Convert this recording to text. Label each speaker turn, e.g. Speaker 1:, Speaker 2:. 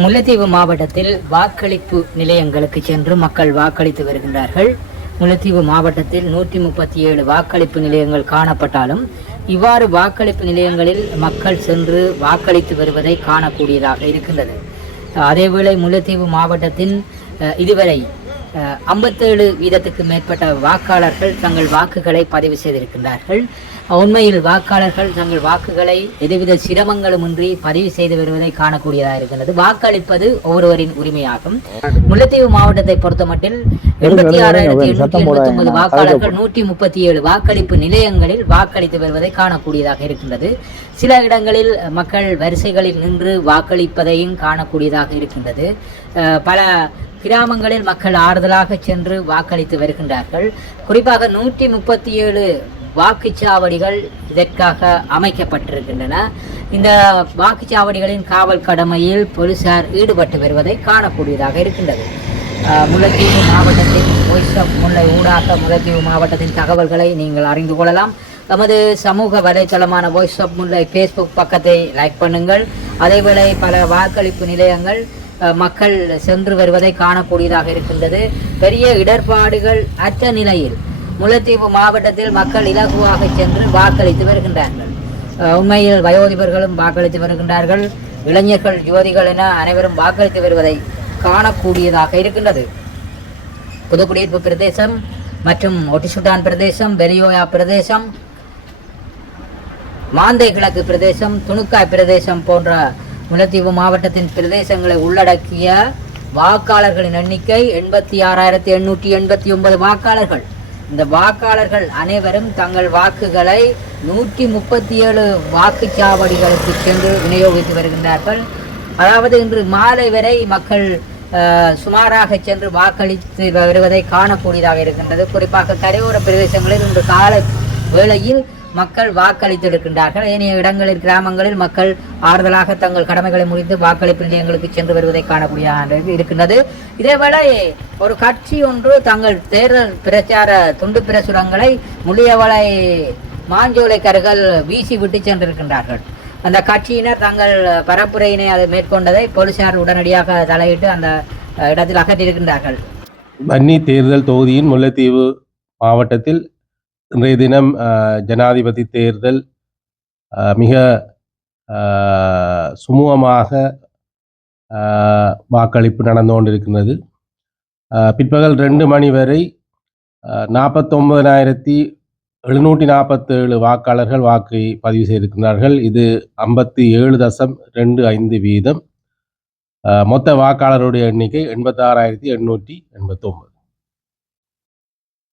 Speaker 1: முல்லைத்தீவு மாவட்டத்தில் வாக்களிப்பு நிலையங்களுக்கு சென்று மக்கள் வாக்களித்து வருகின்றார்கள். முல்லைத்தீவு மாவட்டத்தில் நூற்றி முப்பத்தி ஏழு வாக்களிப்பு நிலையங்கள் காணப்பட்டாலும் இவ்வாறு வாக்களிப்பு நிலையங்களில் மக்கள் சென்று வாக்களித்து வருவதை காணக்கூடியதாக இருக்கின்றது. அதேவேளை முல்லைத்தீவு மாவட்டத்தின் இதுவரை ஐம்பத்தேழு வீதத்துக்கு மேற்பட்ட வாக்காளர்கள் தங்கள் வாக்குகளை பதிவு செய்திருக்கின்றார்கள். உண்மையில் வாக்காளர்கள் தங்கள் வாக்குகளை எதுவித சிரமங்களுமின்றி பதிவு செய்து வருவதை காணக்கூடியதாக இருக்கின்றது. வாக்களிப்பது ஒவ்வொருவரின் உரிமையாகும். முல்லைத்தீவு மாவட்டத்தை பொறுத்தமட்டில் எண்பத்தி ஆறாயிரத்தி எண்ணூற்றி எண்பத்தி ஒன்பது வாக்காளர்கள் நூற்றி முப்பத்தி ஏழு வாக்களிப்பு நிலையங்களில் வாக்களித்து வருவதை காணக்கூடியதாக இருக்கின்றது. சில இடங்களில் மக்கள் வரிசைகளில் நின்று வாக்களிப்பதையும் காணக்கூடியதாக இருக்கின்றது. பல கிராமங்களில் மக்கள் ஆறுதலாக சென்று வாக்களித்து வருகின்றார்கள். குறிப்பாக நூற்றி முப்பத்தி ஏழு வாக்குச்சாவடிகள் இதற்காக அமைக்கப்பட்டிருக்கின்றன. இந்த வாக்குச்சாவடிகளின் காவல் கடமையில் போலீசார் ஈடுபட்டு வருவதை காணக்கூடியதாக இருக்கின்றது. முல்லைத்தீவு மாவட்டத்தின் வாய்ஸ் ஆஃப் முல்லை ஊடாக முல்லைத்தீவு மாவட்டத்தின் தகவல்களை நீங்கள் அறிந்து கொள்ளலாம். நமது சமூக வலைத்தளமான வாய்ஸ் ஆஃப் முல்லை ஃபேஸ்புக் பக்கத்தை லைக் பண்ணுங்கள். அதேவேளை பல வாக்களிப்பு நிலையங்கள் மக்கள் சென்று வருவதை காணக்கூடியதாக இருக்கின்றது. பெரிய இடர்பாடுகள் அற்ற நிலையில் முல்லைத்தீவு மாவட்டத்தில் மக்கள் இலகுவாக சென்று வாக்களித்து வருகின்றார்கள். உண்மையில் வயோதிபர்களும் வாக்களித்து வருகின்றார்கள். இளைஞர்கள் யுவதிகள் என அனைவரும் வாக்களித்து வருவதை காணக்கூடியதாக இருக்கின்றது. புதுக்குடியிருப்பு பிரதேசம் மற்றும் ஒட்டிசுட்டான் பிரதேசம் பெரியோயா பிரதேசம் மாந்தை கிழக்கு பிரதேசம் துணுக்காய் பிரதேசம் போன்ற முல்லைத்தீவு மாவட்டத்தின் பிரதேசங்களை உள்ளடக்கிய வாக்காளர்களின் எண்ணிக்கை எண்பத்தி ஆறாயிரத்தி எண்ணூற்றி எண்பத்தி ஒன்பது வாக்காளர்கள். இந்த வாக்காளர்கள் அனைவரும் தங்கள் வாக்குகளை நூற்றி முப்பத்தி ஏழு வாக்குச்சாவடிகளுக்கு சென்று விநியோகித்து வருகின்றார்கள். அதாவது இன்று மாலை வரை மக்கள் சுமாராக சென்று வாக்களித்து வருவதை காணக்கூடியதாக இருக்கின்றது. குறிப்பாக கரையோர பிரதேசங்களில் இன்று காலை வேளையில் மக்கள் வாக்களித்து இருக்கின்றார்கள் ஏனைய இடங்களில் கிராமங்களில் மக்கள் ஆறுதலாக தங்கள் கடமைகளை முடித்து வாக்களிப்பு நிலையங்களுக்கு சென்று வருவதை காணக்கூடிய இருக்கின்றது. இதேவேளை ஒரு கட்சி ஒன்று தங்கள் தேர்தல் பிரச்சார துண்டு பிரசுரங்களை முள்ளியவளை மாஞ்சோலை கருகள் வீசி விட்டு சென்றிருக்கின்றார்கள். அந்த கட்சியினர் தங்கள் பரப்புரையினை அதை மேற்கொண்டதை போலீசார் உடனடியாக தலையிட்டு அந்த இடத்தில் அகற்றியிருக்கின்றார்கள்.
Speaker 2: வன்னி தேர்தல் தொகுதியின் முல்லைத்தீவு மாவட்டத்தில் இன்றைய தினம் ஜனாதிபதி தேர்தல் மிக சுமூகமாக வாக்களிப்பு நடந்து கொண்டிருக்கின்றது பிற்பகல் ரெண்டு மணி வரை நாற்பத்தொம்பதனாயிரத்தி எழுநூற்றி நாற்பத்தேழு வாக்காளர்கள் வாக்கை பதிவு செய்திருக்கிறார்கள் இது ஐம்பத்தி ஏழு தசம் ரெண்டு ஐந்து வீதம். மொத்த வாக்காளருடைய எண்ணிக்கை எண்பத்தாறாயிரத்தி எண்ணூற்றி எண்பத்தொம்பது.